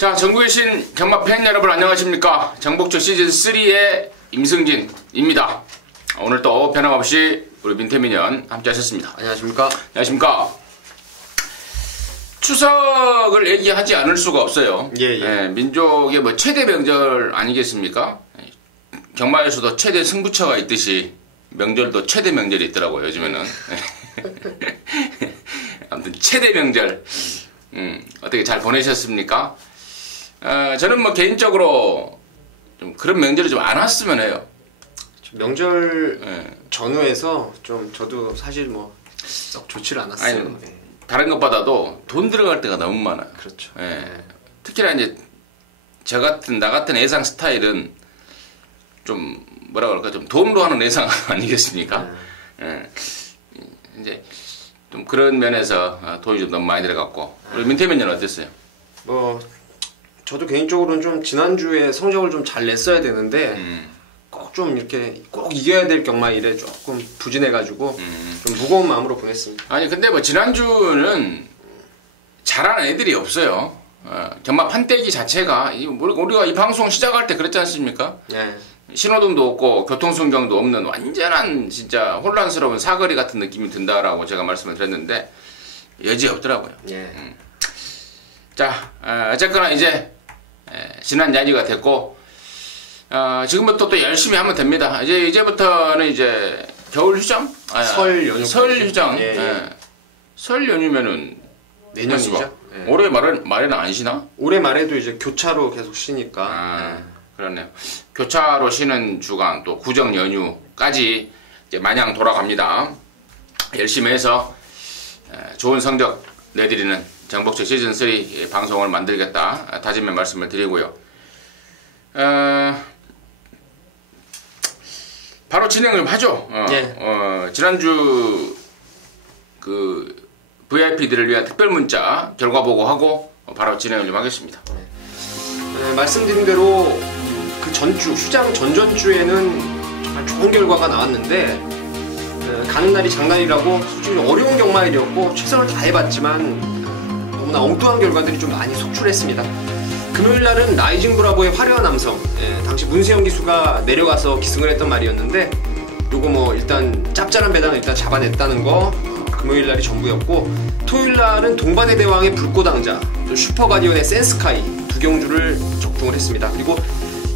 자, 전국에 계신 경마 팬 여러분 안녕하십니까? 정복조 시즌3의 임승진입니다. 오늘 또 변함없이 우리 민태민연 함께 하셨습니다. 안녕하십니까? 안녕하십니까? 추석을 얘기하지 않을 수가 없어요. 예. 민족의 뭐 최대 명절 아니겠습니까? 경마에서도 최대 승부처가 있듯이 명절도 최대 명절이 있더라고요, 요즘에는. 아무튼 최대 명절. 어떻게 잘 보내셨습니까? 저는 뭐 개인적으로 좀 그런 명절이 좀 안 왔으면 해요. 명절 전후에서 좀 저도 사실 뭐 썩 좋지를 않았어요. 아니, 다른 것보다도 돈 들어갈 때가 너무 많아요. 그렇죠. 특히나 이제 나 같은 예상 스타일은 좀 뭐라 그럴까, 좀 돈으로 하는 예상 아니겠습니까? 이제 좀 그런 면에서 돈이 좀 너무 많이 들어갔고. 우리 민태민은 어땠어요? 뭐 저도 개인적으로는 좀 지난주에 성적을 좀 잘 냈어야 되는데 꼭 좀 이렇게 꼭 이겨야 될 경마 일에 조금 부진해가지고 좀 무거운 마음으로 보냈습니다. 아니 근데 뭐 지난주는 잘하는 애들이 없어요. 경마 판때기 자체가 우리가 이 방송 시작할 때 그랬지 않습니까? 신호등도 없고 교통순경도 없는 완전한 진짜 혼란스러운 사거리 같은 느낌이 든다라고 제가 말씀을 드렸는데 여지없더라고요. 자, 어쨌거나 이제 지난 이야기가 됐고 지금부터 또 열심히 하면 됩니다. 이제부터는 이제 겨울 휴장? 설 연휴. 설 휴장. 설 연휴면은 내년이죠. 올해 말에는 안 쉬나? 올해 말에도 이제 교차로 계속 쉬니까. 그렇네요. 교차로 쉬는 주간 또 구정 연휴까지 이제 마냥 돌아갑니다. 열심히 해서 좋은 성적 내드리는 정복조 시즌3 방송을 만들겠다 다짐의 말씀을 드리고요. 바로 진행을 좀 하죠. 지난주 그 VIP들을 위한 특별 문자 결과 보고하고 바로 진행을 좀 하겠습니다. 말씀드린 대로 그 전주, 휴장 전전주에는 정말 좋은 결과가 나왔는데 가는 날이 장날이라고 솔직히 어려운 경마일이었고 최선을 다해봤지만 너무나 엉뚱한 결과들이 좀 많이 속출했습니다. 금요일날은 라이징 브라보의 화려한 남성, 당시 문세영 기수가 내려가서 기승을 했던 말이었는데 요거 뭐 일단 짭짤한 배당을 일단 잡아냈다는 거 금요일날이 전부였고, 토요일날은 동반의 대왕의 불꽃왕자, 또 슈퍼가디언의 센스카이 두 경주를 적중을 했습니다. 그리고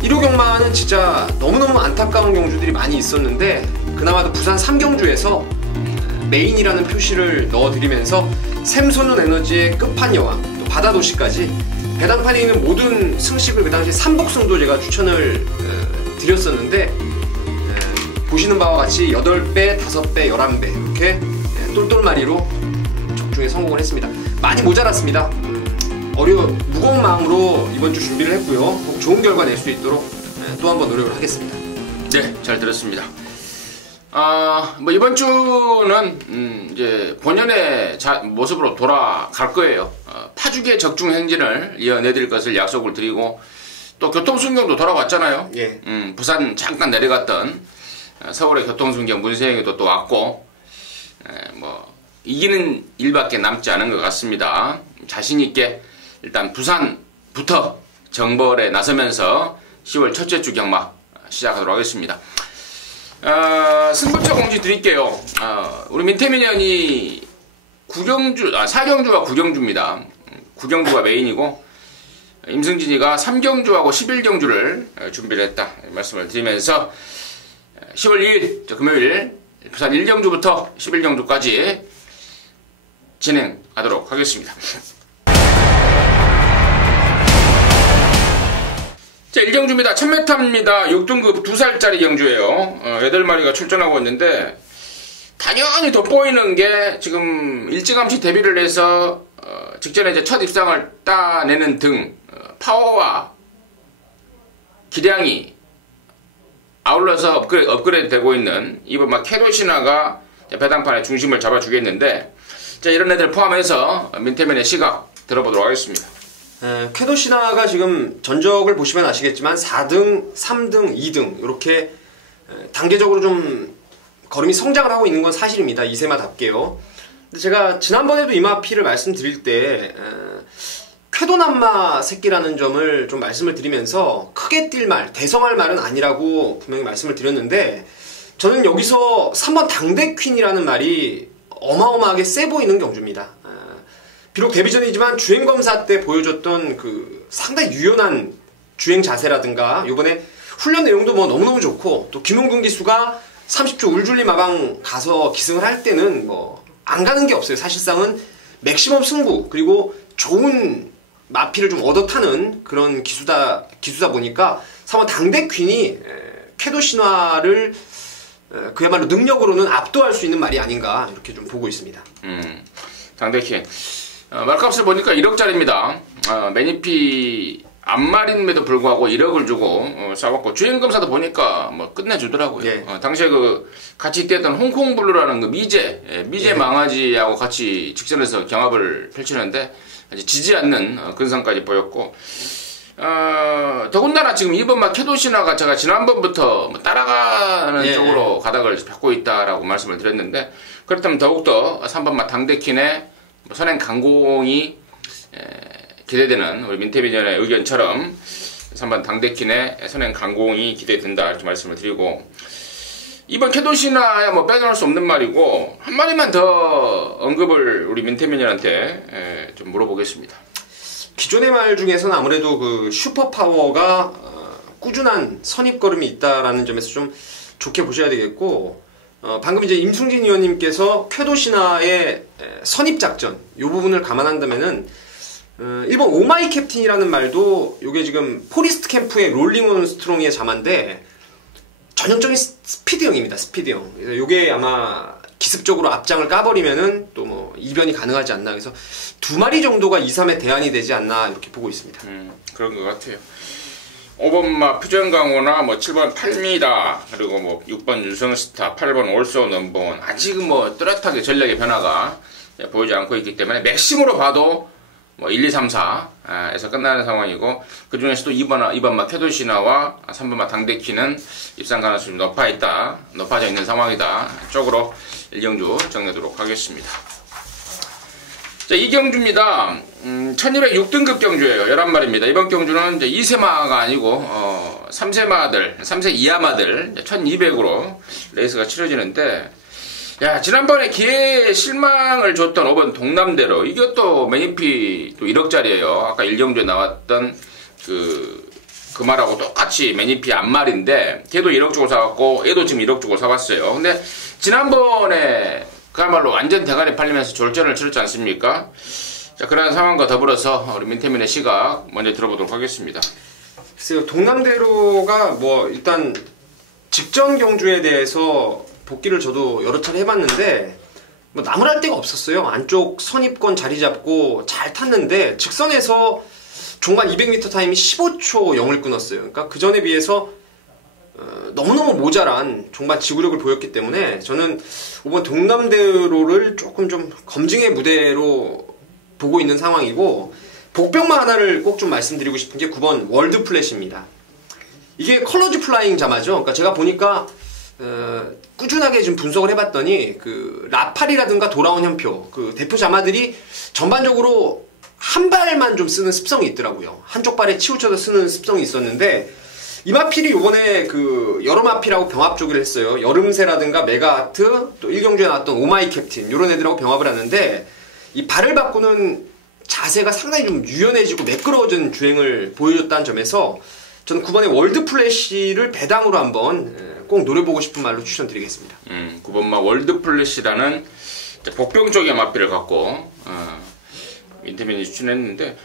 1호 경마는 진짜 너무너무 안타까운 경주들이 많이 있었는데 그나마도 부산 3경주에서 메인이라는 표시를 넣어드리면서 샘솟는 에너지의 끝판여왕, 또 바다도시까지 배당판에 있는 모든 승식을 그 당시 3복승도 제가 추천을 드렸었는데 보시는 바와 같이 8배, 5배, 11배 이렇게 똘똘마리로 적중에 성공을 했습니다. 많이 모자랐습니다. 무거운 마음으로 이번 주 준비를 했고요. 꼭 좋은 결과 낼 수 있도록 또 한번 노력을 하겠습니다. 네, 잘 들었습니다. 뭐 이번 주는 이제 본연의 모습으로 돌아갈 거예요. 파죽의 적중 행진을 이어내드릴 것을 약속을 드리고, 또 교통순경도 돌아왔잖아요. 부산 잠깐 내려갔던 서울의 교통순경 문세영이도 또 왔고, 뭐 이기는 일밖에 남지 않은 것 같습니다. 자신 있게 일단 부산부터 정벌에 나서면서 10월 첫째 주 경마 시작하도록 하겠습니다. 승부처 공지 드릴게요. 우리 민태민연이 4경주와 9경주입니다. 9경주가 메인이고, 임승진이가 3경주하고 11경주를 준비를 했다 말씀을 드리면서 10월 2일 금요일 부산 1경주부터 11경주까지 진행하도록 하겠습니다. 자, 1경주입니다. 1000m입니다. 6등급 2살짜리 경주예요. 8마리가 출전하고 있는데, 당연히 돋보이는 게 지금 일찌감치 데뷔를 해서 직전에 이제 첫 입상을 따내는 등 파워와 기량이 아울러서 업그레이드 되고 있는 이번 막 캐도시나가 배당판의 중심을 잡아주겠는데, 자, 이런 애들 포함해서 민태민의 시각 들어보도록 하겠습니다. 캐도시나가 지금 전적을 보시면 아시겠지만 4등, 3등, 2등 이렇게 단계적으로 좀 걸음이 성장을 하고 있는 건 사실입니다. 이세마답게요. 근데 제가 지난번에도 이마피를 말씀드릴 때 쾌도남마 새끼라는 점을 좀 말씀을 드리면서 크게 뛸 말, 대성할 말은 아니라고 분명히 말씀을 드렸는데 저는 여기서 3번 당대퀸이라는 말이 어마어마하게 세 보이는 경주입니다. 비록 데뷔전이지만 주행검사 때 보여줬던 그 상당히 유연한 주행 자세라든가 요번에 훈련 내용도 뭐 너무너무 좋고 또 김용근 기수가 30초 울줄리 마방 가서 기승을 할 때는 뭐 안 가는 게 없어요. 사실상은 맥시멈 승부 그리고 좋은 마피를 좀 얻어 타는 그런 기수다 보니까 3번 당대퀸이 쾌도 신화를 그야말로 능력으로는 압도할 수 있는 말이 아닌가 이렇게 좀 보고 있습니다. 당대퀸 말값을 보니까 1억짜리입니다. 매니피 앞말임에도 불구하고 1억을 주고 싸웠고 주행검사도 보니까 뭐 끝내주더라고요. 예. 당시에 그 같이 뛰었던 홍콩블루라는 그 미제 예. 망아지하고 같이 직선에서 경합을 펼치는데 지지 않는 근성까지 보였고 더군다나 지금 이번 막 캐도시나가 제가 지난번부터 뭐 따라가는 예. 쪽으로 가닥을 밟고 있다라고 말씀을 드렸는데 그렇다면 더욱더 3번 막 당대킨의 선행 강공이 기대되는 우리 민태민전의 의견처럼 3번 당대킨의 선행 강공이 기대된다 이렇게 말씀을 드리고 이번 캐도시나야 뭐 빼놓을 수 없는 말이고 한 마디만 더 언급을 우리 민태민전한테 좀 물어보겠습니다. 기존의 말 중에서는 아무래도 그 슈퍼파워가 꾸준한 선입걸음이 있다라는 점에서 좀 좋게 보셔야 되겠고 방금 이제 임승진 의원님께서 쾌도신화의 선입작전 이 부분을 감안한다면은 일본 오마이 캡틴이라는 말도 요게 지금 포리스트 캠프의 롤링온 스트롱의 자만데 전형적인 스피드형입니다. 스피드형. 요게 아마 기습적으로 앞장을 까버리면은 또 뭐 이변이 가능하지 않나. 그래서 2마리 정도가 2, 3의 대안이 되지 않나 이렇게 보고 있습니다. 그런 것 같아요. 5번 퓨전강호나 뭐 7번 팔미다 그리고 뭐 6번 유성스타 8번 올소 넘버원 아직은 뭐 뚜렷하게 전략의 변화가 보이지 않고 있기 때문에 맥심으로 봐도 뭐 1, 2, 3, 4에서 끝나는 상황이고 그 중에서도 2번 캐도시나와 3번 당대키는 입상 가능성이 높아져 있는 상황이다. 쪽으로 1경주 정리하도록 하겠습니다. 자, 이 경주입니다. 1206등급 경주예요. 11마리입니다. 이번 경주는 이제 2세마가 아니고 3세 이하마들 1200으로 레이스가 치러지는데 야, 지난번에 기회에 실망을 줬던 5번 동남대로 이것도 매니피 또 1억짜리예요. 아까 1경주에 나왔던 그 말하고 똑같이 매니피 앞말인데 걔도 1억 주고 사왔고 얘도 지금 1억 주고 사왔어요. 근데 지난번에 그야말로 완전 대가리 팔리면서 졸전을 치렀지 않습니까? 자, 그런 상황과 더불어서 우리 민태민의 시각 먼저 들어보도록 하겠습니다. 글쎄요, 동남대로가 뭐 일단 직전 경주에 대해서 복귀를 저도 여러 차례 해봤는데 뭐 나무랄 데가 없었어요. 안쪽 선입권 자리 잡고 잘 탔는데 직선에서 종반 200m 타임이 15초 0을 끊었어요. 그러니까 그 전에 비해서 너무너무 모자란 종반 지구력을 보였기 때문에 저는 이번 동남대로를 조금 좀 검증의 무대로 보고 있는 상황이고 복병마 하나를 꼭 좀 말씀드리고 싶은 게 9번 월드 플래시입니다. 이게 컬러즈 플라잉 자마죠. 그러니까 제가 보니까 꾸준하게 좀 분석을 해봤더니 그 라팔이라든가 돌아온 현표 그 대표 자마들이 전반적으로 한 발만 좀 쓰는 습성이 있더라고요. 한쪽 발에 치우쳐서 쓰는 습성이 있었는데 이 마필이 요번에 그 여러 마필하고 병합 조기를 했어요. 여름새라든가 메가하트 또 1경주에 나왔던 오마이 캡틴 요런 애들하고 병합을 하는데 이 발을 바꾸는 자세가 상당히 좀 유연해지고 매끄러워진 주행을 보여줬다는 점에서 저는 9번의 월드 플래시를 배당으로 한번 꼭 노려보고 싶은 말로 추천드리겠습니다. 9번마 월드 플래시라는 복병 쪽의 마필을 갖고 인터뷰에 추천했는데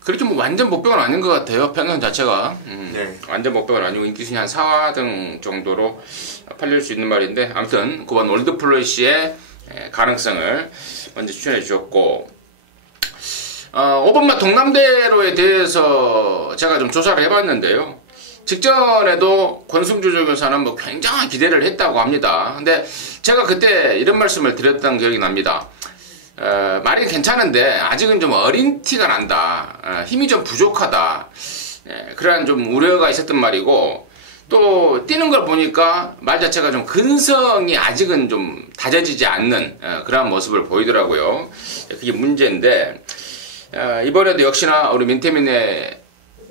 그렇게 뭐 완전 복병은 아닌 것 같아요. 편성 자체가 네. 완전 복병은 아니고 인기순위 한 4등 정도로 팔릴 수 있는 말인데 아무튼 9번 월드 플래시의 가능성을 먼저 추천해 주셨고 5번마 동남대로에 대해서 제가 좀 조사를 해봤는데요. 직전에도 권승주 조교사는 뭐 굉장한 기대를 했다고 합니다. 근데 제가 그때 이런 말씀을 드렸던 기억이 납니다. 말이 괜찮은데 아직은 좀 어린 티가 난다. 힘이 좀 부족하다. 그러한 좀 우려가 있었던 말이고 또 뛰는 걸 보니까 말 자체가 좀 근성이 아직은 좀 다져지지 않는 그런 모습을 보이더라고요. 그게 문제인데 이번에도 역시나 우리 민태민의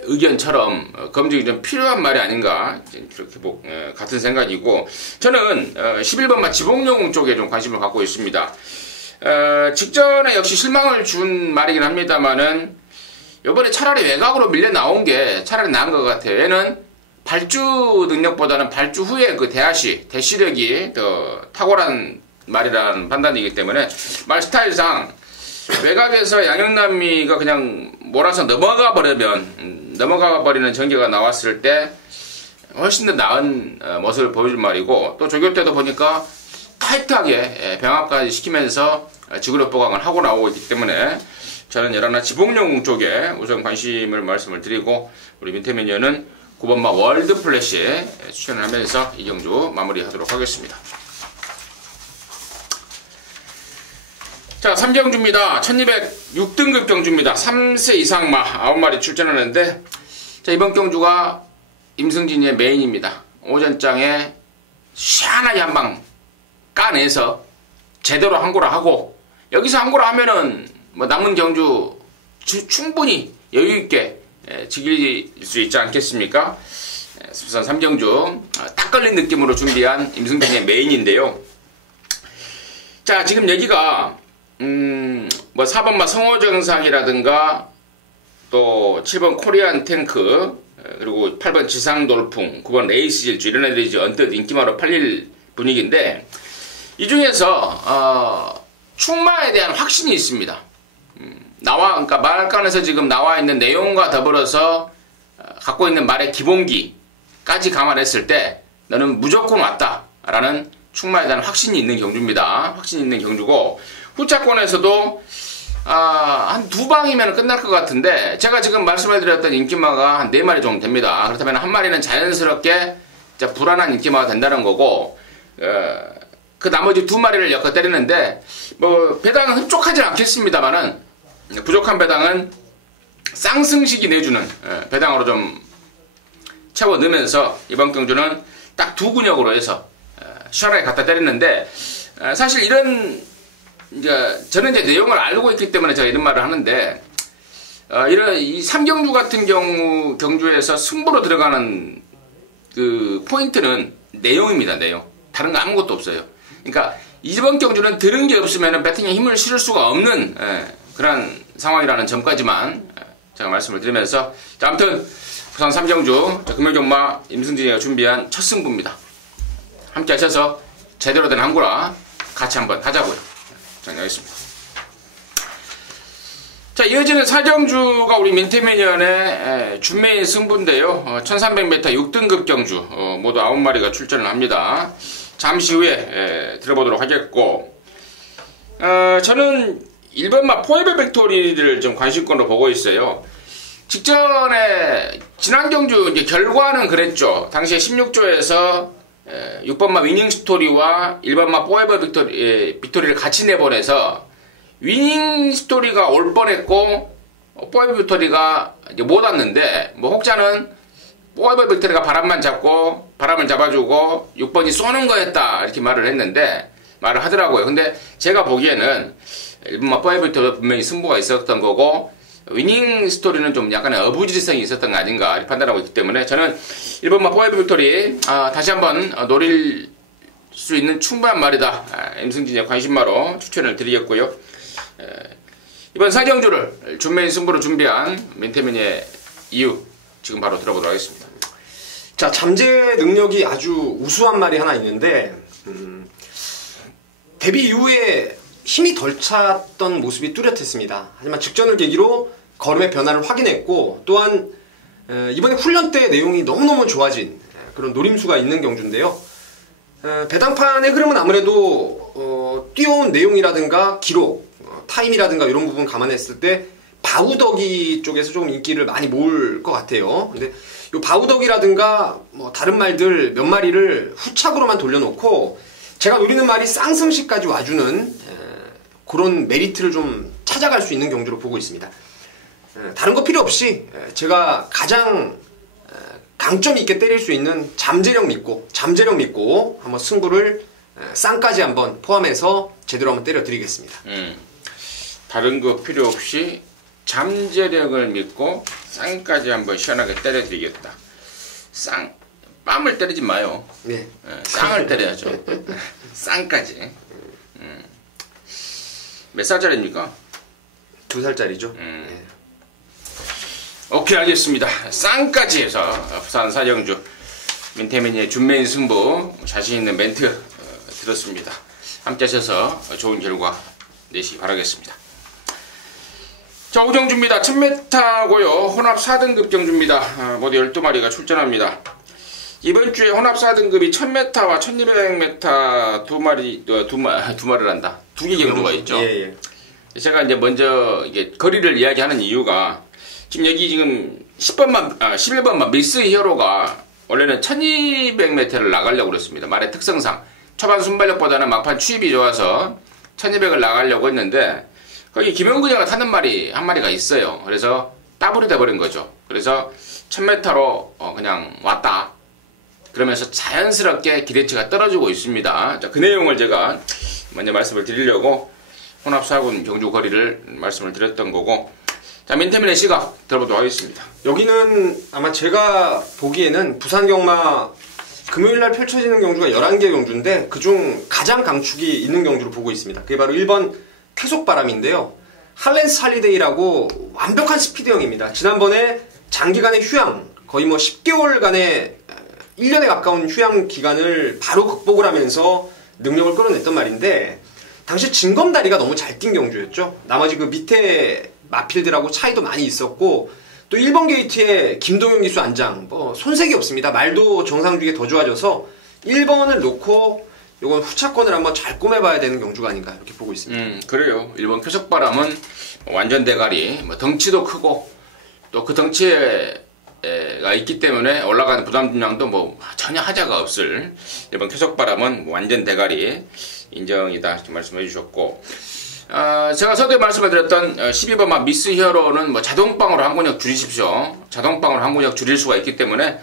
의견처럼 검증이 좀 필요한 말이 아닌가 그렇게 같은 생각이고 저는 11번마 지봉용 쪽에 좀 관심을 갖고 있습니다. 직전에 역시 실망을 준 말이긴 합니다만은 이번에 차라리 외곽으로 밀려 나온 게 차라리 나은 것 같아요. 얘는 발주 능력보다는 발주 후에 그 대시력이 더 탁월한 말이라는 판단이기 때문에 말 스타일상 외곽에서 양영남이가 그냥 몰아서 넘어가 버리는 전개가 나왔을 때 훨씬 더 나은 모습을 보여줄 말이고 또 조교 때도 보니까 타이트하게 병합까지 시키면서 지구력 보강을 하고 나오고 있기 때문에 저는 여러나 지봉용 쪽에 우선 관심을 말씀을 드리고 우리 민태민 의원은 9번마 월드 플래시에 추천을 하면서 이 경주 마무리하도록 하겠습니다. 자, 3경주입니다. 1206등급 경주입니다. 3세 이상 마 9마리 출전하는데 자, 이번 경주가 임승진이의 메인입니다. 오전장에 시원하게 한방 까내서 제대로 항고라 하고 여기서 항고라 하면은 뭐 남은 경주 충분히 여유있게 즐길 수 있지 않겠습니까? 우선 3경주 딱 걸린 느낌으로 준비한 임승진의 메인인데요. 자, 지금 여기가 뭐 4번마 성호정상이라든가 또 7번 코리안 탱크 그리고 8번 지상돌풍 9번 레이스질주 이런 애들이 이제 언뜻 인기마로 팔릴 분위기인데 이 중에서 충마에 대한 확신이 있습니다. 그러니까 말간에서 지금 나와 있는 내용과 더불어서 갖고 있는 말의 기본기까지 감안했을 때 너는 무조건 왔다라는 충마에 대한 확신이 있는 경주입니다. 확신이 있는 경주고 후차권에서도 한 2방이면 끝날 것 같은데 제가 지금 말씀을 드렸던 인기마가 한 4마리 정도 됩니다. 그렇다면 한 마리는 자연스럽게 불안한 인기마가 된다는 거고 그 나머지 2마리를 엮어 때리는데 뭐 배당은 흡족하지 않겠습니다만은 부족한 배당은 쌍승식이 내주는 배당으로 좀 채워 넣으면서 이번 경주는 딱 2근역으로 해서 시원하게 갖다 때리는데 사실 저는 이제 내용을 알고 있기 때문에 제가 이런 말을 하는데 이런 이 3경주 같은 경주에서 승부로 들어가는 그 포인트는 내용입니다. 내용. 다른 거 아무것도 없어요. 그러니까 이번 경주는 들은 게 없으면 배팅에 힘을 실을 수가 없는 그런 상황이라는 점까지만 제가 말씀을 드리면서 자, 아무튼 부산 3경주 금요경마 임승진이가 준비한 첫 승부입니다. 함께 하셔서 제대로 된 항구라 같이 한번 하자고요. 정리하겠습니다. 자, 이어지는 4경주가 우리 민태민위원의 준메인 승부인데요. 1300m 6등급 경주 모두 9마리가 출전을 합니다. 잠시 후에 들어보도록 하겠고 저는 1번마 포에버 빅토리를 좀 관심권으로 보고 있어요. 직전에 지난 경주 이제 결과는 그랬죠. 당시에 16조에서 6번마 위닝 스토리와 1번마 포에버 빅토리를 같이 내보내서 위닝 스토리가 올 뻔했고 포에버 빅토리가 이제 못 왔는데 뭐 혹자는 포에버 빅토리가 바람을 잡아주고 6번이 쏘는 거였다 이렇게 말을 하더라고요. 근데 제가 보기에는 1번마 포에버 빅토리 분명히 승부가 있었던 거고 위닝 스토리는 좀 약간의 어부지리성이 있었던 거 아닌가 판단하고 있기 때문에 저는 1번마 포에버 빅토리 다시 한번 노릴 수 있는 충분한 말이다. 임승진의 관심마로 추천을 드리겠고요. 이번 4경주를 준메인 승부로 준비한 민태민의 이유 지금 바로 들어보도록 하겠습니다. 자, 잠재 능력이 아주 우수한 말이 하나 있는데 데뷔 이후에 힘이 덜 찼던 모습이 뚜렷했습니다. 하지만 직전을 계기로 걸음의 변화를 확인했고 또한 이번에 훈련 때 내용이 너무너무 좋아진 그런 노림수가 있는 경주인데요. 배당판의 흐름은 아무래도 뛰어온 내용이라든가 기록, 타임이라든가 이런 부분 감안했을 때 바우덕이 쪽에서 좀 인기를 많이 모을 것 같아요. 근데 이 바우덕이라든가 뭐 다른 말들 몇 마리를 후착으로만 돌려놓고 제가 노리는 말이 쌍승식까지 와주는 그런 메리트를 좀 찾아갈 수 있는 경주로 보고 있습니다. 다른 거 필요 없이 제가 가장 강점 있게 때릴 수 있는 잠재력 믿고 한번 승부를 쌍까지 한번 포함해서 제대로 한번 때려 드리겠습니다. 다른 거 필요 없이 잠재력을 믿고 쌍까지 한번 시원하게 때려드리겠다. 빰을 때리지 마요. 네. 쌍을 때려야죠. 쌍까지. 몇 살짜리입니까? 2살짜리죠. 네. 오케이, 알겠습니다. 쌍까지 해서 부산 사령주 민태민의 준메인 승부 자신 있는 멘트 들었습니다. 함께 하셔서 좋은 결과 내시기 바라겠습니다. 자, 오정주입니다. 1000m고요. 혼합 4등급 경주입니다. 모두 12마리가 출전합니다. 이번 주에 혼합 4등급이 1000m와 1200m 두 마리란다. 두 개 경주가 있죠. 예. 제가 이제 먼저 이게 거리를 이야기하는 이유가 지금 여기 지금 11번만 미스 히어로가 원래는 1200m를 나가려고 그랬습니다. 말의 특성상 초반 순발력보다는 막판 추입이 좋아서 1200을 나가려고 했는데 거기 김영근이가 타는 말이 한 마리가 있어요. 그래서 따블이 돼버린 거죠. 그래서 1000m로 그냥 왔다. 그러면서 자연스럽게 기대치가 떨어지고 있습니다. 자, 그 내용을 제가 먼저 말씀을 드리려고 혼합 4군 경주 거리를 말씀을 드렸던 거고, 자, 민태민의 시각 들어보도록 하겠습니다. 여기는 아마 제가 보기에는 부산 경마 금요일날 펼쳐지는 경주가 11개 경주인데 그중 가장 강축이 있는 경주로 보고 있습니다. 그게 바로 1번 태속바람인데요. 할렌스 할리데이라고 완벽한 스피드형입니다. 지난번에 장기간의 휴양, 거의 뭐 10개월간의 1년에 가까운 휴양 기간을 바로 극복을 하면서 능력을 끌어냈던 말인데, 당시 진검다리가 너무 잘 뛴 경주였죠. 나머지 그 밑에 마필들하고 차이도 많이 있었고, 또 1번 게이트에 김동현 기수 안장, 손색이 없습니다. 말도 정상중에 더 좋아져서 1번을 놓고 요건 후차권을 한번 잘 꼬매봐야 되는 경주가 아닌가 이렇게 보고 있습니다. 그래요. 1번 표적바람은 완전 대가리, 덩치도 크고 또 그 덩치가 있기 때문에 올라가는 부담 중량도 전혀 하자가 없을 1번 표적바람은 완전 대가리 인정이다 말씀해 주셨고, 제가 서두에 말씀을 드렸던 12번만 미스 히어로는 자동방으로 한 근역 줄이십시오. 자동방으로 한 근역 줄일 수가 있기 때문에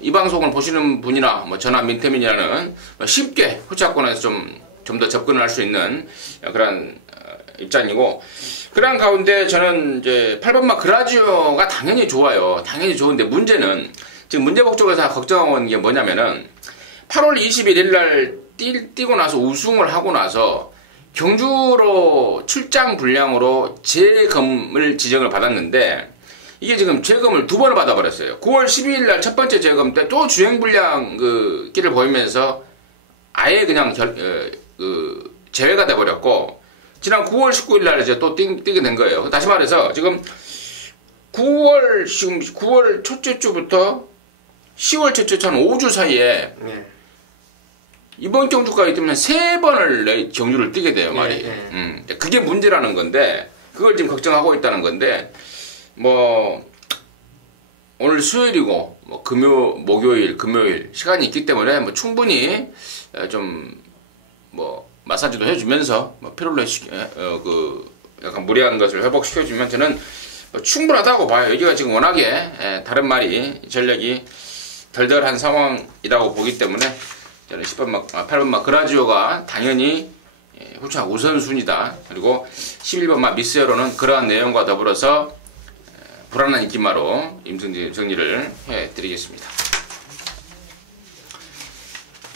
이 방송을 보시는 분이나 저나 민태민이라는 쉽게 후차권에서 좀 더 접근을 할 수 있는 그런 입장이고, 그런 가운데 저는 이제 8번마 그라지오가 당연히 좋아요. 당연히 좋은데 문제는 지금 문제복적에서 걱정하는 게 뭐냐면은 8월 21일 날 뛰고 나서 우승을 하고 나서 경주로 출장 분량으로 재검을 지정을 받았는데 이게 지금 재검을 2번을 받아버렸어요. 9월 12일 날 첫 번째 재검 때 또 주행 분량 끼를 보이면서 아예 그냥 제외가 돼버렸고, 지난 9월 19일 날 이제 또 뛰게 된 거예요. 다시 말해서 지금 9월 첫째 주부터 10월 첫째 주 한 5주 사이에 이번 경주까지 뛰면 3번을 경주를 뛰게 돼요, 말이. 그게 문제라는 건데, 그걸 지금 걱정하고 있다는 건데, 오늘 수요일이고, 목요일, 금요일, 시간이 있기 때문에, 충분히, 마사지도 해주면서, 피로를 약간 무리한 것을 회복시켜주면 저는 충분하다고 봐요. 여기가 지금 워낙에, 다른 말이, 전력이 덜덜한 상황이라고 보기 때문에, 저는 8번마 그라지오가 당연히 후차 우선순위다. 그리고 11번마 미스에로는 그러한 내용과 더불어서 불안한 인기마로 정리를 해드리겠습니다.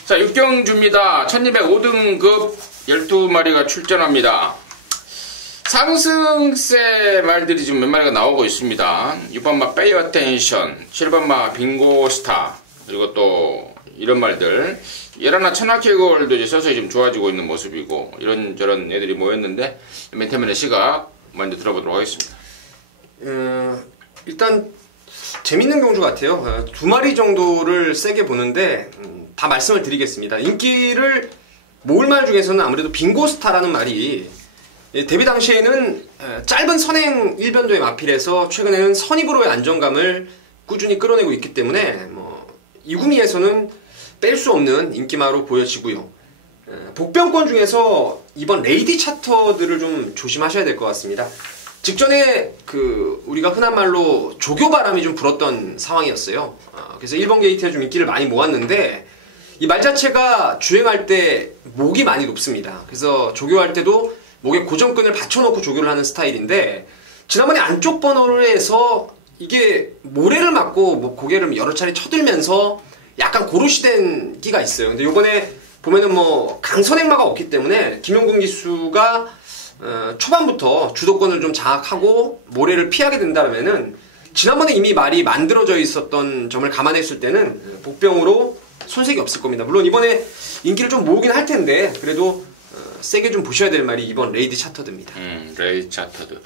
자, 6경주입니다. 1205등급 12마리가 출전합니다. 상승세 말들이 지금 몇 마리가 나오고 있습니다. 6번마 페이어텐션, 7번마 빙고스타, 그리고 또 이런 말들, 예라나 천하케골도 이제 서서히 좀 좋아지고 있는 모습이고, 이런저런 애들이 모였는데, 맨태맨의 시각 먼저 들어보도록 하겠습니다. 일단 재밌는 경주 같아요. 2마리 정도를 세게 보는데 다 말씀을 드리겠습니다. 인기를 모을 말 중에서는 아무래도 빙고스타라는 말이 데뷔 당시에는 짧은 선행 1변도의 마필에서 최근에는 선입으로의 안정감을 꾸준히 끌어내고 있기 때문에 이 구미에서는 뺄 수 없는 인기마로 보여지고요. 복병권 중에서 이번 레이디 차터들을 좀 조심하셔야 될 것 같습니다. 직전에 우리가 흔한 말로 조교바람이 좀 불었던 상황이었어요. 그래서 1번 게이트에 좀 인기를 많이 모았는데 이 말 자체가 주행할 때 목이 많이 높습니다. 그래서 조교할 때도 목에 고정끈을 받쳐놓고 조교를 하는 스타일인데 지난번에 안쪽 번호를 해서 이게 모래를 맞고 뭐 고개를 여러 차례 쳐들면서 약간 고루시된 끼가 있어요. 근데 요번에 보면은 뭐 강선행마가 없기 때문에 김용근 기수가 초반부터 주도권을 좀 장악하고 모래를 피하게 된다면은 지난번에 이미 말이 만들어져 있었던 점을 감안했을 때는 복병으로 손색이 없을 겁니다. 물론 이번에 인기를 좀 모으긴 할 텐데 그래도 세게 좀 보셔야 될 말이 이번 레이드 차터드입니다. 레이드 차터드.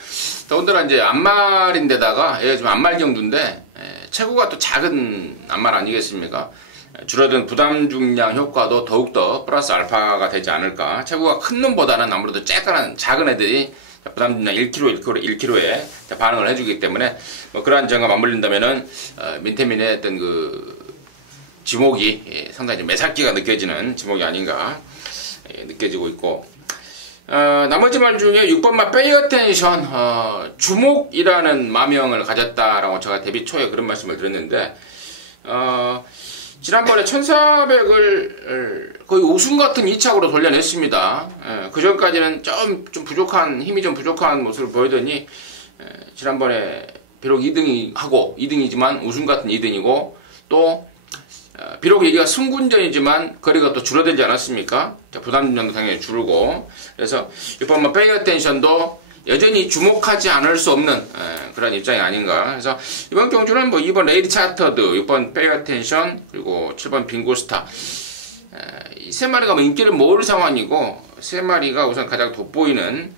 더군다나 이제 앞말인데다가 얘가 지금 앞말 경주인데 체구가 또 작은 앞말 아니겠습니까? 줄어든 부담 중량 효과도 더욱더 플러스 알파가 되지 않을까. 체구가 큰 놈보다는 아무래도 쬐끈한 작은 애들이 부담 중량 1kg에 반응을 해주기 때문에 뭐 그러한 점과 맞물린다면은 민태민의 어떤 그 지목이 상당히 매삭기가 느껴지는 지목이 아닌가 느껴지고 있고, 나머지 말 중에 6번마 페이어텐션 주목이라는 마명을 가졌다라고 제가 데뷔 초에 그런 말씀을 드렸는데, 지난번에 1400을 거의 우승 같은 2착으로 돌려냈습니다. 그 전까지는 좀 부족한, 힘이 좀 부족한 모습을 보이더니, 지난번에 비록 2등이지만 우승 같은 2등이고, 또 비록 얘기가 승군전이지만 거리가 또 줄어들지 않았습니까? 부담전도 당연히 줄고, 그래서 6번만 페이어텐션도 여전히 주목하지 않을 수 없는 그런 입장이 아닌가. 그래서 이번 경주는 뭐 2번 레이디 차터드, 6번 페이어텐션, 그리고 7번 빙고스타, 이 세 마리가 뭐 인기를 모을 상황이고 세 마리가 우선 가장 돋보이는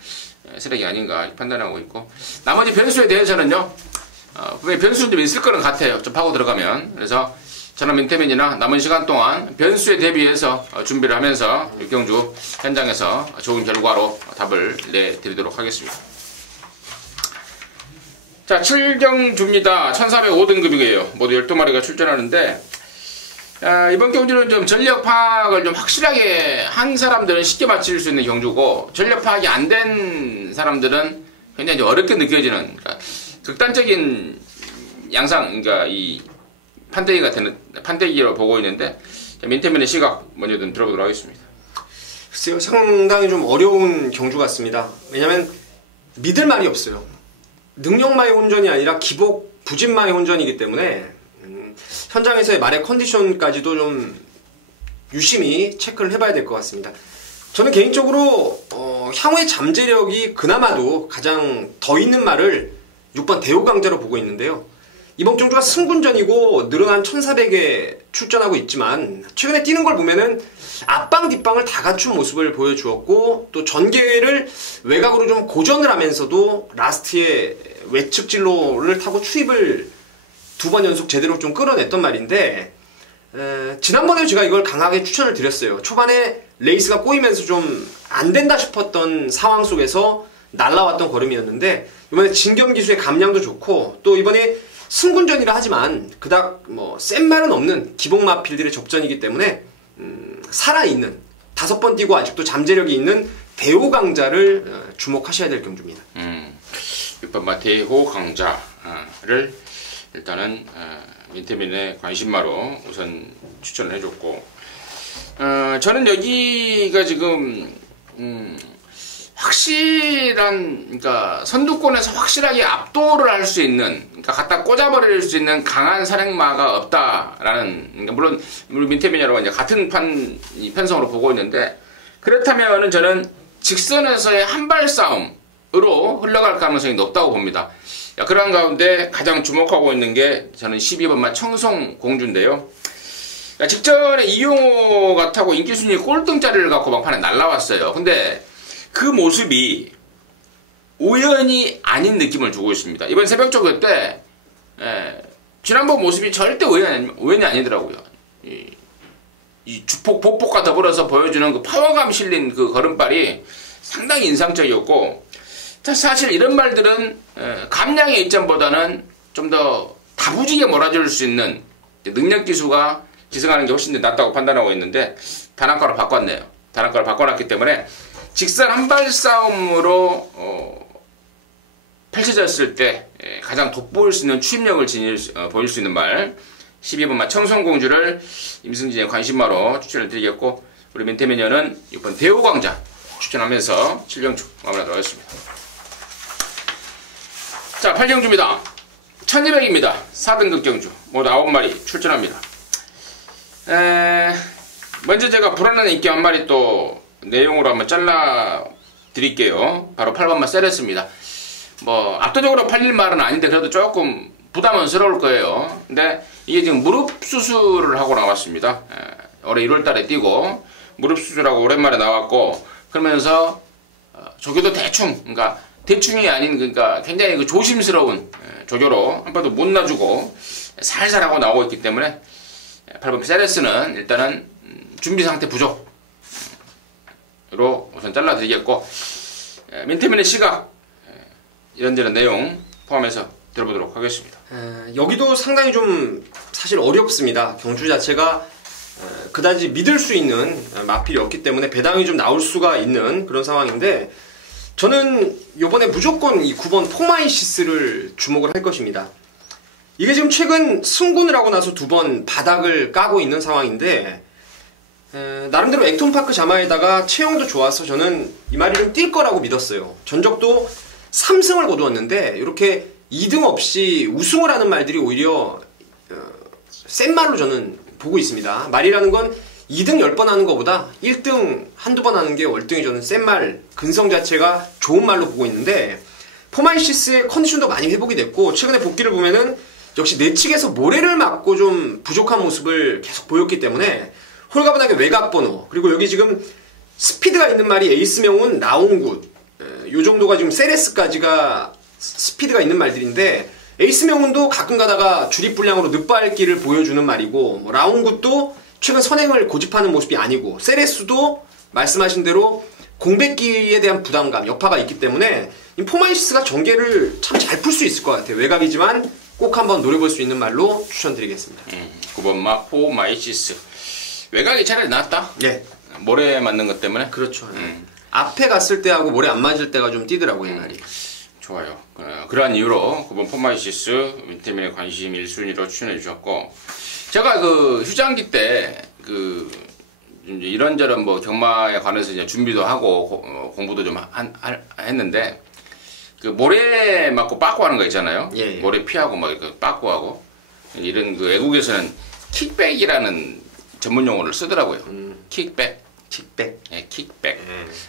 세력이 아닌가 판단하고 있고, 나머지 변수에 대해서는요 분명히 변수는 좀 있을 거는 같아요. 좀 파고 들어가면. 그래서 저는 민태민이나 남은 시간 동안 변수에 대비해서 준비를 하면서 육경주 현장에서 좋은 결과로 답을 내드리도록 하겠습니다. 자, 7경주입니다. 1405등급이에요. 모두 12마리가 출전하는데, 이번 경주는 좀 전력 파악을 좀 확실하게 한 사람들은 쉽게 맞출 수 있는 경주고, 전력 파악이 안 된 사람들은 굉장히 어렵게 느껴지는, 그러니까 극단적인 양상, 그러니까 이 판때기로 보고 있는데, 민태민의 시각 먼저 좀 들어보도록 하겠습니다. 글쎄요, 상당히 좀 어려운 경주 같습니다. 왜냐면 믿을 말이 없어요. 능력마의 혼전이 아니라 기복 부진마의 혼전이기 때문에 현장에서의 말의 컨디션까지도 좀 유심히 체크를 해봐야 될 것 같습니다. 저는 개인적으로 향후의 잠재력이 그나마도 가장 더 있는 말을 6번 대우강자로 보고 있는데요. 이번 경주가 승군전이고 늘어난 1400에 출전하고 있지만 최근에 뛰는 걸 보면은 앞방 뒷방을 다 갖춘 모습을 보여주었고, 또 전개를 외곽으로 좀 고전을 하면서도 라스트에 외측 진로를 타고 추입을 2번 연속 제대로 좀 끌어냈던 말인데, 지난번에 제가 이걸 강하게 추천을 드렸어요. 초반에 레이스가 꼬이면서 좀 안 된다 싶었던 상황 속에서 날라왔던 걸음이었는데, 이번에 진겸 기수의 감량도 좋고, 또 이번에 승군전이라 하지만 그닥 뭐 센 말은 없는 기복마 필드의 접전이기 때문에 살아있는 5번 뛰고 아직도 잠재력이 있는 대호 강자를 주목하셔야 될 경주입니다. 6번 대호 강자를 일단은 민태민의 관심마로 우선 추천을 해줬고, 저는 여기가 지금 확실한, 그러니까 선두권에서 확실하게 압도를 할 수 있는, 그러니까 갖다 꽂아버릴 수 있는 강한 산행마가 없다라는, 그러니까 물론 민태민이라고 이제 같은 편성으로 보고 있는데, 그렇다면은 저는 직선에서의 한발 싸움으로 흘러갈 가능성이 높다고 봅니다. 그런 가운데 가장 주목하고 있는 게 저는 12번마 청송공주인데요. 직전에 이용호가 타고 인기순위 꼴등짜리를 갖고 막판에 날라왔어요. 근데 그 모습이 우연이 아닌 느낌을 주고 있습니다. 이번 새벽 조교 때 지난번 모습이 절대 우연이 아니더라고요. 이 주폭 복복과 더불어서 보여주는 그 파워감 실린 그 걸음발이 상당히 인상적이었고, 사실 이런 말들은 감량의 이점보다는 좀 더 다부지게 몰아줄 수 있는 능력 기수가 기승하는 게 훨씬 더 낫다고 판단하고 있는데, 단안가로 바꿨네요. 단안가로 바꿔놨기 때문에 직선 한발 싸움으로 펼쳐졌을 때 가장 돋보일 수 있는 추임력을 보일 수 있는 말 12번마 청송공주를 임승진의 관심마로 추천을 드리겠고, 우리 민태민녀는 6번 대호광자 추천하면서 7경주 마무리하도록 하겠습니다. 자, 8경주입니다. 1200입니다. 4등급 경주. 모두 9마리 출전합니다. 먼저 제가 불안한 인기 한 마리 또 내용으로 한번 잘라 드릴게요. 바로 8번마 세레스입니다. 뭐 압도적으로 팔릴 말은 아닌데 그래도 조금 부담스러울 거예요. 근데 이게 지금 무릎 수술을 하고 나왔습니다. 올해 1월달에 뛰고 무릎 수술하고 오랜만에 나왔고, 그러면서 조교도 대충, 그러니까 대충이 아닌, 그러니까 굉장히 그 조심스러운 조교로 한 번도 못 놔주고 살살 하고 나오고 있기 때문에 8번 세레스는 일단은 준비 상태 부족으로 우선 잘라드리겠고, 민태민의 시각 이런저런 내용 포함해서 들어보도록 하겠습니다. 여기도 상당히 좀 사실 어렵습니다. 경주 자체가 그다지 믿을 수 있는 마필이 없기 때문에 배당이 좀 나올 수가 있는 그런 상황인데, 저는 요번에 무조건 이 9번 포마이시스를 주목을 할 것입니다. 이게 지금 최근 승군을 하고 나서 2번 바닥을 까고 있는 상황인데, 나름대로 액톤파크 자마에다가 체형도 좋아서 저는 이 말이 좀 뛸 거라고 믿었어요. 전적도 3승을 거두었는데 이렇게 2등 없이 우승을 하는 말들이 오히려 센 말로 저는 보고 있습니다. 말이라는 건 2등 10번 하는 것보다 1등 한두 번 하는 게 월등히 저는 센 말, 근성 자체가 좋은 말로 보고 있는데, 포마이시스의 컨디션도 많이 회복이 됐고, 최근에 복귀를 보면은 역시 내측에서 모래를 맞고 좀 부족한 모습을 계속 보였기 때문에 홀가분하게 외곽 번호, 그리고 여기 지금 스피드가 있는 말이 에이스명운, 라온굿, 요 정도가 지금 세레스까지가 스피드가 있는 말들인데, 에이스명운도 가끔 가다가 주립불량으로 늦발기를 보여주는 말이고, 뭐 라온굿도 최근 선행을 고집하는 모습이 아니고, 세레스도 말씀하신 대로 공백기에 대한 부담감, 여파가 있기 때문에 이 포마이시스가 전개를 참 잘 풀 수 있을 것 같아요. 외곽이지만 꼭 한번 노려볼 수 있는 말로 추천드리겠습니다. 9번마 포마이시스. 외곽이 차라리 낫다? 네. 모래 맞는 것 때문에? 그렇죠. 앞에 갔을 때하고 모래 안 맞을 때가 좀 뛰더라고요, 이 말이. 좋아요. 그러한 이유로 9번 포마이시스 민태민의 관심 1순위로 추천해 주셨고, 제가 그 휴장기 때 그 이제 이런저런 뭐 경마에 관해서 이제 준비도 하고 공부도 좀 했는데, 그 모래 맞고 빠꾸 하는 거 있잖아요. 예. 모래 피하고 막 빠꾸 하고 이런 그 외국에서는 킥백이라는 전문 용어를 쓰더라고요. 킥백. 예, 킥백.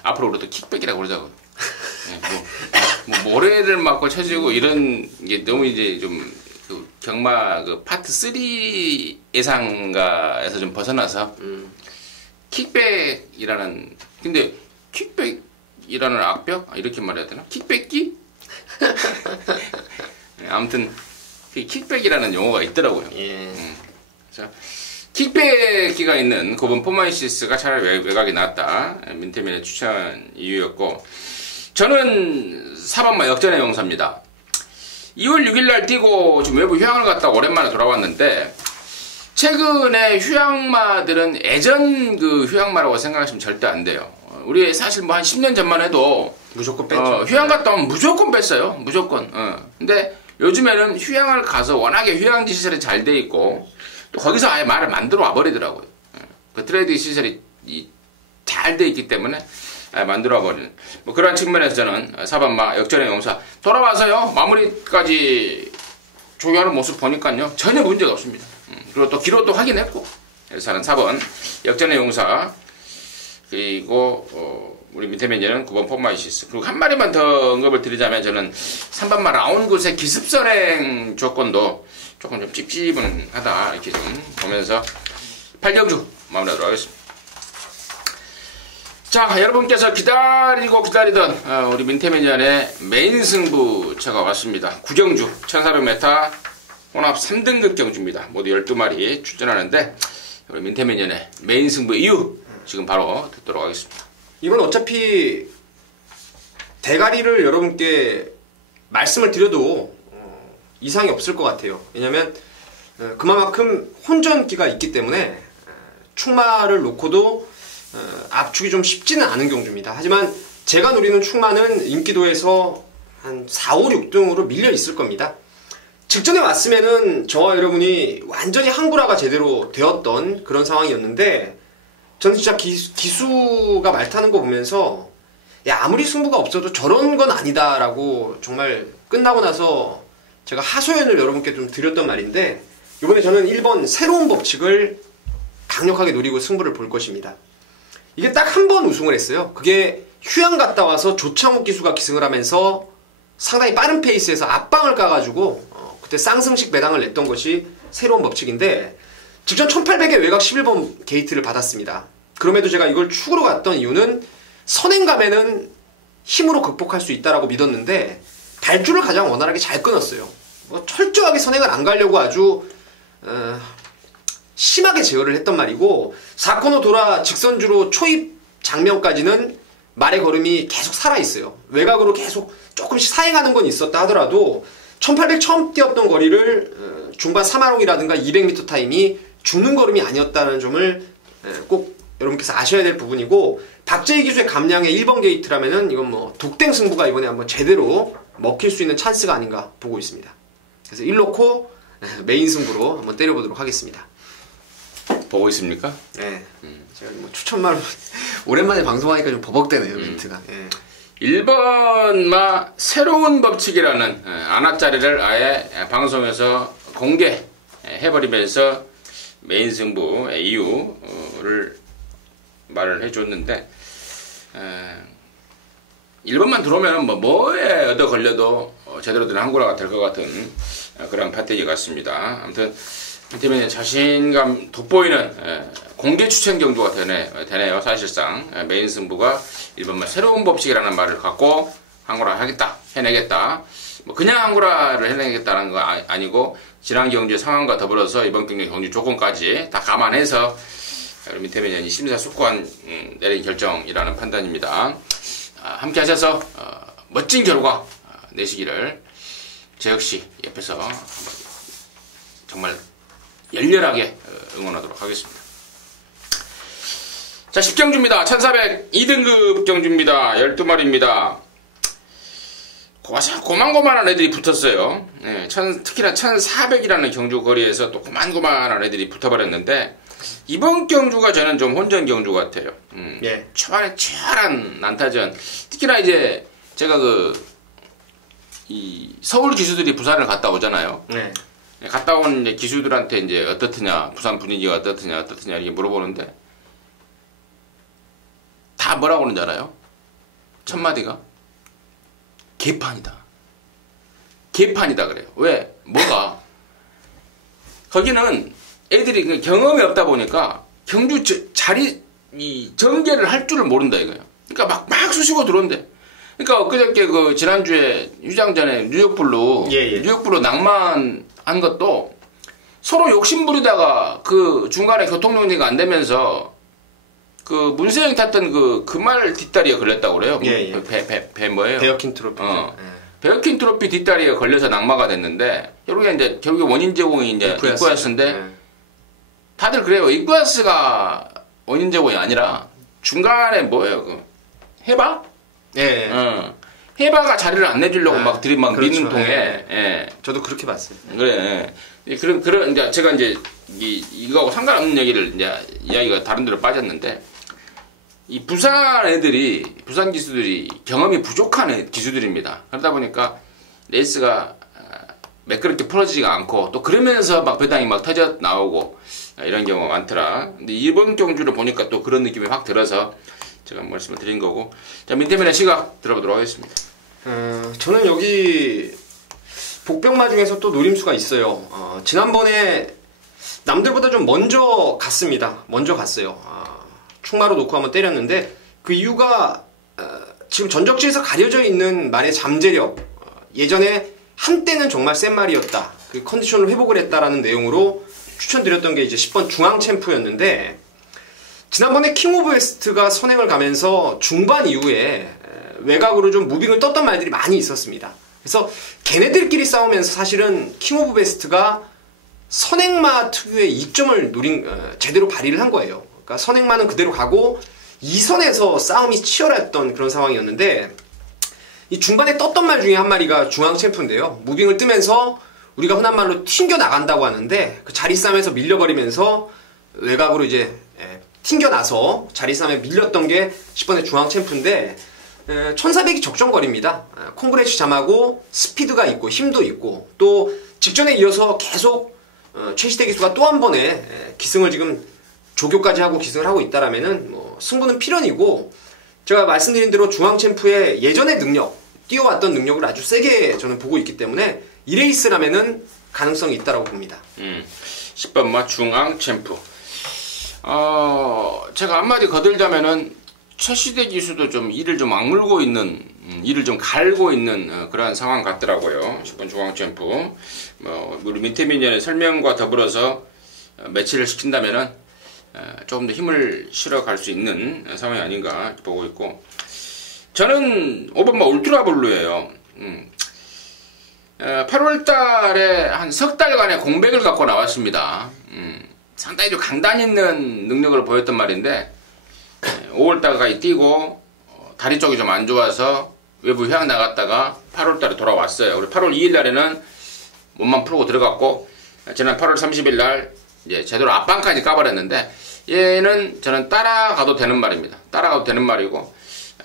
앞으로 우리도 킥백이라고 그러자고요. 예, 뭐 모래를 맞고 쳐지고 이런 게 너무 이제 좀 그 경마 그 파트 3 예상가에서 좀 벗어나서 킥백이라는, 근데 킥백이라는 악벽? 이렇게 말해야 되나? 킥백기? 아무튼 킥백이라는 용어가 있더라고요. 예. 자, 킥백기가 있는 9번 포마이시스가 차라리 외곽이 낫다. 민태민의 추천 이유였고, 저는 4번마 역전의 용사입니다. 2월 6일날 뛰고 지금 외부 휴양을 갔다 오랜만에 돌아왔는데, 최근에 휴양마들은 예전 그 휴양마라고 생각하시면 절대 안 돼요. 우리 사실 뭐 한 10년 전만 해도 무조건 뺐죠. 휴양 갔다 오면 무조건 뺐어요. 무조건. 근데 요즘에는 휴양을 가서 워낙에 휴양지 시설이 잘 돼 있고, 또 거기서 아예 말을 만들어 와버리더라고요. 그 트레이드 시설이 잘 돼 있기 때문에 아예 만들어 와버리는, 뭐 그런 측면에서 저는 4번마 역전의 용사 돌아와서요 마무리까지 조교하는 모습 보니까요 전혀 문제가 없습니다. 그리고 또 기록도 확인했고, 그래서 저는 4번 역전의 용사, 그리고 우리 민태맨이는 9번 포마이시스, 그리고 한 마리만 더 언급을 드리자면 저는 3번마 라온굿의 기습선행 조건도 조금 좀 찝찝하다 이렇게 좀 보면서 8경주 마무리하도록 하겠습니다. 자, 여러분께서 기다리고 기다리던 우리 민태맨전의 메인 승부차가 왔습니다. 9경주 1400m 혼합 3등급 경주입니다. 모두 12마리 출전하는데, 우리 민태맨전의 메인 승부 이유 지금 바로 듣도록 하겠습니다. 이건 어차피 대가리를 여러분께 말씀을 드려도 이상이 없을 것 같아요. 왜냐면 그만큼 혼전기가 있기 때문에 충마를 놓고도 압축이 좀 쉽지는 않은 경주입니다. 하지만 제가 노리는 충마는 인기도에서 한 4, 5, 6등으로 밀려 있을 겁니다. 직전에 왔으면은 저와 여러분이 완전히 항구라가 제대로 되었던 그런 상황이었는데, 저는 진짜 기수가 말 타는 거 보면서 야, 아무리 승부가 없어도 저런 건 아니다라고 정말 끝나고 나서 제가 하소연을 여러분께 좀 드렸던 말인데, 이번에 저는 1번 새로운 법칙을 강력하게 노리고 승부를 볼 것입니다. 이게 딱 한 번 우승을 했어요. 그게 휴양 갔다 와서 조창욱 기수가 기승을 하면서 상당히 빠른 페이스에서 앞방을 까가지고 그때 쌍승식 배당을 냈던 것이 새로운 법칙인데, 직전 1800의 외곽 11번 게이트를 받았습니다. 그럼에도 제가 이걸 축으로 갔던 이유는 선행 가면은 힘으로 극복할 수 있다라고 믿었는데 발주를 가장 원활하게 잘 끊었어요. 철저하게 선행을 안 가려고 아주 심하게 제어를 했단 말이고, 4코너 돌아 직선주로 초입 장면까지는 말의 걸음이 계속 살아있어요. 외곽으로 계속 조금씩 사행하는 건 있었다 하더라도 1800 처음 뛰었던 거리를 중반 3마롱이라든가 200m 타임이 죽는 걸음이 아니었다는 점을 꼭 여러분께서 아셔야 될 부분이고, 박재희 기수의 감량의 1번 게이트라면은 이건 뭐 독땡 승부가 이번에 한번 제대로 먹힐 수 있는 찬스가 아닌가 보고 있습니다. 그래서 1놓고 메인 승부로 한번 때려보도록 하겠습니다. 보고 있습니까? 네. 제가 뭐 추천말 오랜만에 방송하니까 좀 버벅대네요, 멘트가. 네. 1번 새로운 법칙이라는 안압자리를 아예 방송에서 공개해버리면서 메인 승부 이유를 말을 해줬는데, 1번만 들어오면 뭐에 얻어 걸려도 제대로 된 한구라가 될 것 같은 그런 판때기 같습니다. 아무튼 팀의 자신감 돋보이는 공개 추천 경주가 되네요. 사실상 메인 승부가 1번만 새로운 법칙이라는 말을 갖고 한구라 하겠다, 해내겠다. 뭐 그냥 한구라를 해내겠다는 거 아니고, 지난 경주의 상황과 더불어서 이번 경주 조건까지 다 감안해서 민태맨이 심사숙고한 내린 결정이라는 판단입니다. 함께 하셔서 멋진 결과 내시기를 저 역시 옆에서 정말 열렬하게 응원하도록 하겠습니다. 자, 10경주입니다. 1400 2등급 경주입니다. 12마리입니다. 고만고만한 애들이 붙었어요. 네, 특히나 1400이라는 경주 거리에서 또 고만고만한 애들이 붙어버렸는데, 이번 경주가 저는 좀 혼전 경주 같아요. 예. 초반에 치열한 난타전. 특히나 이제 제가 이 서울 기수들이 부산을 갔다 오잖아요. 네. 갔다 온 이제 기수들한테 이제 어떻느냐, 부산 분위기가 어떻느냐 이렇게 물어보는데, 다 뭐라고 그러는지 알아요? 첫 마디가 개판이다. 개판이다 그래요. 왜? 뭐가? 거기는 애들이 경험이 없다 보니까 경주 전개를 할 줄을 모른다 이거예요. 그러니까 막 쑤시고 들어온대. 그러니까 엊그저께 지난주에 휴장 전에 뉴욕블루 낭만한 것도 서로 욕심부리다가 중간에 교통정리가 안 되면서 문세영이 탔던 그 말 뒷다리에 걸렸다고 그래요. 배 뭐예요? 베어킨 트로피. 베어킨 트로피 뒷다리에 걸려서 낙마가 됐는데, 결국에 원인 제공이 이쿠아스인데, 다들 그래요. 이쿠아스가 원인 제공이 아니라 중간에 뭐예요? 해바? 예. 해바가 자리를 안 내주려고 막 그렇죠. 미는 통에. 예. 저도 그렇게 봤어요. 그래. 그런 이제 제가 이제 이거하고 상관없는 얘기를 이야기가 다른 데로 빠졌는데, 이 부산 기수들이 경험이 부족한 기수들입니다. 그러다 보니까 레이스가 매끄럽게 풀어지지가 않고, 또 그러면서 막 배당이 막 터져 나오고 이런 경우가 많더라. 근데 이번 경주를 보니까 또 그런 느낌이 확 들어서 제가 말씀을 드린 거고, 자, 민태민의 시각 들어보도록 하겠습니다. 저는 여기 복병마 중에서 또 노림수가 있어요. 지난번에 남들보다 좀 먼저 갔습니다. 먼저 갔어요. 충마로 놓고 한번 때렸는데, 그 이유가 지금 전적지에서 가려져 있는 말의 잠재력, 예전에 한때는 정말 센 말이었다, 그 컨디션을 회복을 했다라는 내용으로 추천드렸던 게 이제 10번 중앙 챔프였는데, 지난번에 킹 오브 웨스트가 선행을 가면서 중반 이후에 외곽으로 좀 무빙을 떴던 말들이 많이 있었습니다. 그래서 걔네들끼리 싸우면서 사실은 킹 오브 웨스트가 선행마 특유의 이점을 제대로 발휘를 한 거예요. 그러니까 선행마는 그대로 가고 2선에서 싸움이 치열했던 그런 상황이었는데, 이 중반에 떴던 말 중에 한 마리가 중앙 챔프인데요. 무빙을 뜨면서 우리가 흔한 말로 튕겨 나간다고 하는데, 그 자리 싸움에서 밀려버리면서 외곽으로 이제 튕겨 나서 자리 싸움에 밀렸던 게 10번의 중앙 챔프인데, 1400이 적정거리입니다. 콩그레치 잠하고 스피드가 있고 힘도 있고 또 직전에 이어서 계속 최시대 기수가 또 한 번에 기승을 지금 조교까지 하고 기승을 하고 있다라면은 뭐 승부는 필연이고 제가 말씀드린 대로 중앙 챔프의 예전의 능력, 뛰어왔던 능력을 아주 세게 저는 보고 있기 때문에 이 레이스라면은 가능성이 있다라고 봅니다. 10번마 중앙 챔프. 제가 한마디 거들자면은 최시대 기수도 좀 이를 좀 악물고 있는, 이를 좀 갈고 있는 그러한 상황 같더라고요. 10번 중앙 챔프. 우리 민태민전의 설명과 더불어서 매치를 시킨다면은 조금 더 힘을 실어갈 수 있는 상황이 아닌가 보고 있고, 저는 5번마 울트라블루예요. 8월달에 한 석 달간의 공백을 갖고 나왔습니다. 상당히 좀 강단 있는 능력을 보였단 말인데 5월달까지 뛰고 다리 쪽이 좀 안 좋아서 외부 휴양 나갔다가 8월달에 돌아왔어요. 그리고 8월 2일날에는 몸만 풀고 들어갔고 지난 8월 30일날 이제 제대로 앞방까지 까버렸는데 얘는 저는 따라가도 되는 말입니다. 따라가도 되는 말이고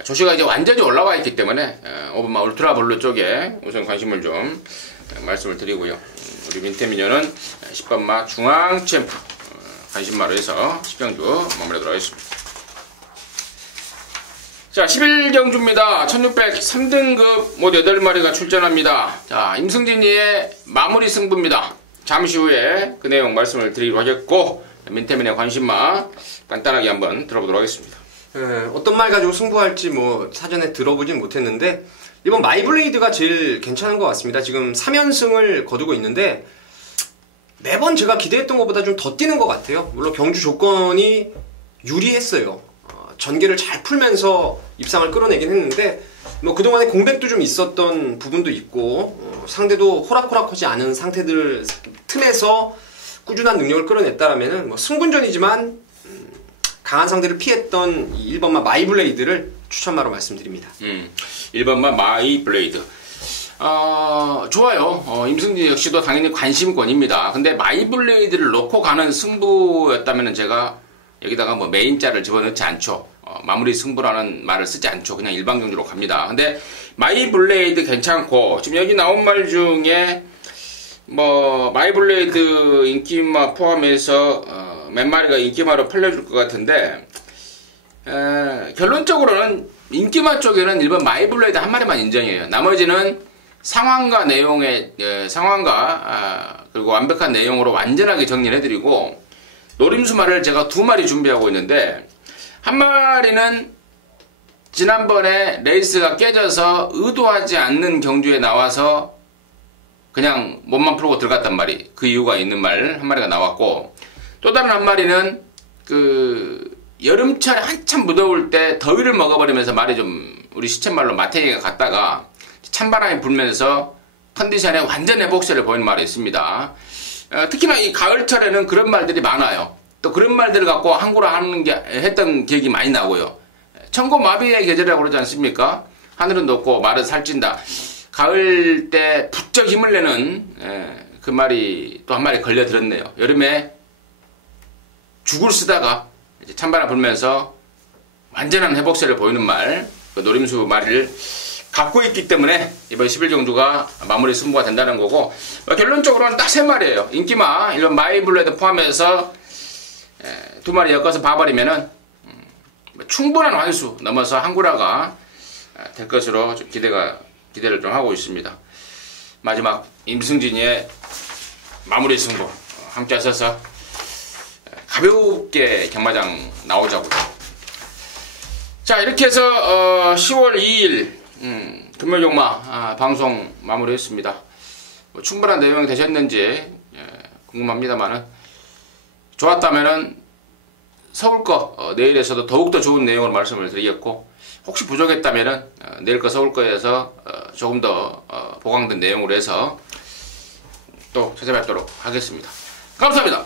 조시가 이제 완전히 올라와 있기 때문에 5번마 울트라블루 쪽에 우선 관심을 좀 말씀을 드리고요. 우리 민태미녀는 10번마 중앙 챔프 관심마로 해서 10경주 마무리하도록 하겠습니다. 자, 11경주입니다. 1603등급 모두 8마리가 출전합니다. 자, 임승진이의 마무리 승부입니다. 잠시 후에 그 내용 말씀을 드리도록 하겠고 민태민의 관심마 간단하게 한번 들어보도록 하겠습니다. 어떤 말 가지고 승부할지 뭐 사전에 들어보진 못했는데 이번 마이블레이드가 제일 괜찮은 것 같습니다. 지금 3연승을 거두고 있는데 매번 제가 기대했던 것보다 좀 더 뛰는 것 같아요. 물론 경주 조건이 유리했어요. 전개를 잘 풀면서 입상을 끌어내긴 했는데 뭐 그동안에 공백도 좀 있었던 부분도 있고 상대도 호락호락하지 않은 상태들 틈에서 꾸준한 능력을 끌어냈다라면은 뭐 승군전이지만 강한 상대를 피했던 1번마 마이블레이드를 추천마로 말씀드립니다. 1번마 마이블레이드. 좋아요. 임승진 역시도 당연히 관심권입니다. 근데 마이블레이드를 놓고 가는 승부였다면 제가 여기다가 뭐 메인자를 집어넣지 않죠. 마무리 승부라는 말을 쓰지 않죠. 그냥 일반 경주로 갑니다. 근데 마이블레이드 괜찮고 지금 여기 나온 말 중에 뭐 마이블레이드 인기마 포함해서 몇 마리가 인기마로 팔려줄 것 같은데 결론적으로는 인기마 쪽에는 일반 마이블레이드 한 마리만 인정해요. 나머지는 상황과 내용의 상황과 그리고 완벽한 내용으로 완전하게 정리를 해드리고 노림수말을 제가 2마리 준비하고 있는데 한 마리는 지난번에 레이스가 깨져서 의도하지 않는 경주에 나와서 그냥 몸만 풀고 들어갔단 말이 그 이유가 있는 말 한 마리가 나왔고 또 다른 한 마리는 그 여름철에 한참 무더울 때 더위를 먹어버리면서 말이 좀 우리 시쳇말로 마탱이가 갔다가 찬바람이 불면서 컨디션에 완전 회복세를 보이는 말이 있습니다. 특히나 이 가을철에는 그런 말들이 많아요. 또 그런 말들을 갖고 항구라 했던 기억이 많이 나고요. 천고마비의 계절이라고 그러지 않습니까? 하늘은 높고 말은 살찐다. 가을 때 부쩍 힘을 내는 그 말이 또 한 마리 걸려들었네요. 여름에 죽을 쓰다가 이제 찬바람 불면서 완전한 회복세를 보이는 말, 그 노림수 말을 갖고 있기 때문에 이번 11경주가 마무리 승부가 된다는 거고 결론적으로는 딱 3마리예요. 인기마, 이런 마이블레드 포함해서 2마리 엮어서 봐버리면은 충분한 완수 넘어서 항구라가 될 것으로 좀 기대를 좀 하고 있습니다. 마지막 임승진이의 마무리 승부 함께 하셔서 가볍게 경마장 나오자고요. 자, 이렇게 해서 10월 2일 금요일 경마 방송 마무리했습니다. 뭐 충분한 내용이 되셨는지 궁금합니다만은 좋았다면은 서울 거 내일에서도 더욱더 좋은 내용으로 말씀을 드리겠고 혹시 부족했다면은 내일 거 서울 거에서 조금 더 보강된 내용으로 해서 또 찾아뵙도록 하겠습니다. 감사합니다.